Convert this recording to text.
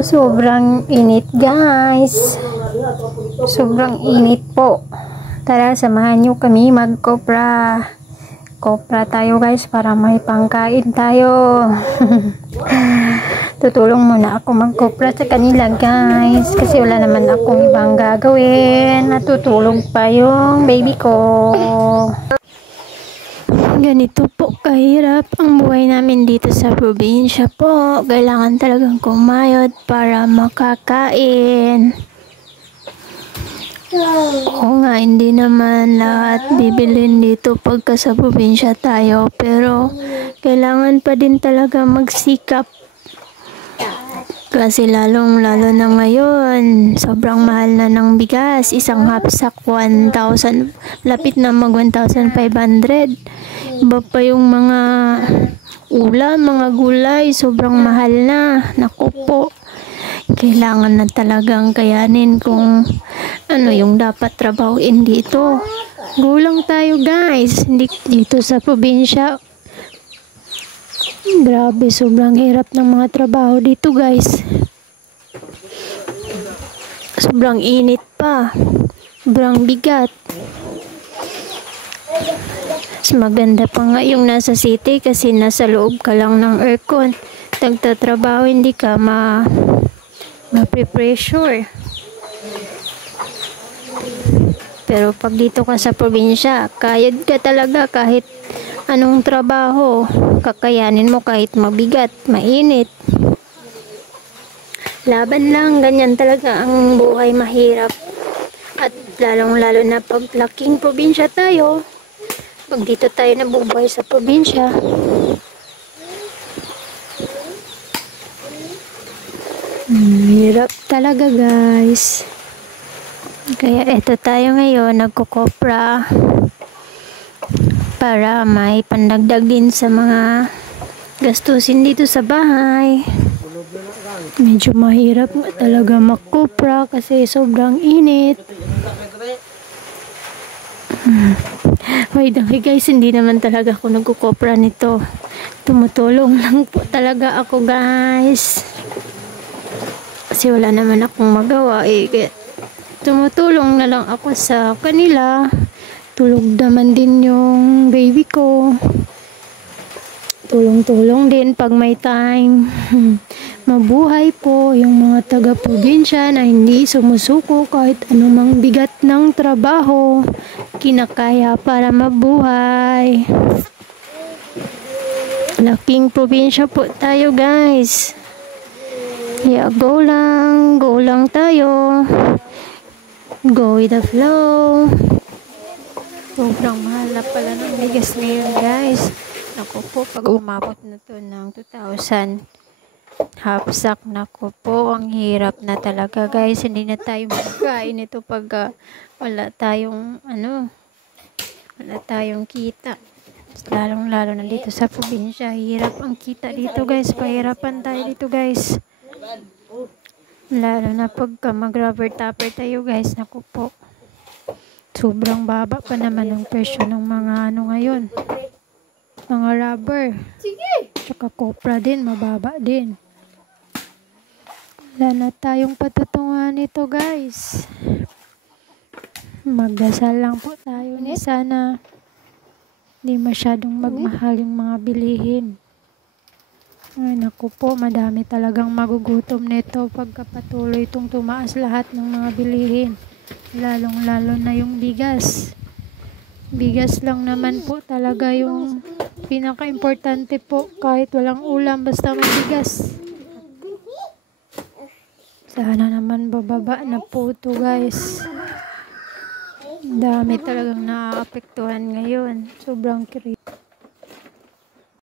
Sobrang init guys. Sobrang init po. Tara, samahan nyo kami mag-kopra. Kopra tayo guys para may pangkain tayo. Tutulong muna ako mag-kopra sa kanila guys. Kasi wala naman akong ibang gagawin. Natutulog pa yung baby ko. Ganito po kahirap ang buhay namin dito sa probinsya po. Kailangan talagang kumayod para makakain. Oo nga, hindi naman lahat bibilin dito pagka sa probinsya tayo. Pero kailangan pa din talaga magsikap. Kasi lalo na ngayon, sobrang mahal na ng bigas. Isang hapsak 1,000, lapit na mag 1,500. Iba pa yung mga ulam, mga gulay, sobrang mahal na. Naku po, kailangan na talagang kayanin kung ano yung dapat trabahuin dito. Gulang tayo guys, hindi dito sa probinsya. Grabe, sobrang hirap ng mga trabaho dito guys. Sobrang init pa. Sobrang bigat. Mas maganda pa nga yung nasa city kasi nasa loob ka lang ng aircon. Nagtatrabaho, hindi ka ma-pressure. Pero pag dito ka sa probinsya, kayad ka talaga kahit anong trabaho. Kakayanin mo kahit mabigat, mainit. Laban lang, ganyan talaga ang buhay, mahirap. At lalong-lalo na pag laking probinsya tayo, pag dito tayo nabubuhay sa probinsya, hirap talaga guys. Kaya eto tayo ngayon, nagkukopra para may pandagdag din sa mga gastusin dito sa bahay. Medyo mahirap nga talaga magkopra kasi sobrang init. Wait, okay guys, hindi naman talaga ako nagkukopra nito. Tumutulong lang po talaga ako guys. Kasi wala naman akong magawa eh. Tumutulong na lang ako sa kanila. Tulog naman din yung baby ko. Tulong-tulong din pag may time. Mabuhay po yung mga taga-probinsya na hindi sumusuko kahit anumang bigat ng trabaho. Kinakaya para mabuhay. Laking probinsya po tayo guys. Yeah, go lang tayo. Go with the flow. Sobrang mahal na pala ng bigas ngayon guys. Naku po, pag umabot na to ng 2,000 hapsak, naku po, ang hirap na talaga guys. Hindi na tayo magkain ito pag wala tayong wala tayong kita. Lalong-lalo na dito sa probinsya, hirap ang kita dito guys. Pahirapan tayo dito guys. Lalo na pagka mag-rubber topper tayo guys, naku po. Sobrang baba pa naman ang presyo ng mga ngayon. Mga rubber. Tsaka kopra din, mababa din. Wala na tayong patutunguhan nito guys. Magdasal lang po tayo ni sana hindi masyadong magmahal yung mga bilihin. Ay naku po, madami talagang magugutom nito pagkapatuloy itong tumaas lahat ng mga bilihin. Lalong-lalo na yung bigas. Bigas lang naman po talaga yung pinaka-importante po. Kahit walang ulam, basta may bigas. Sana naman bababa na po ito guys. Dami talagang naapektuhan ngayon. Sobrang creepy.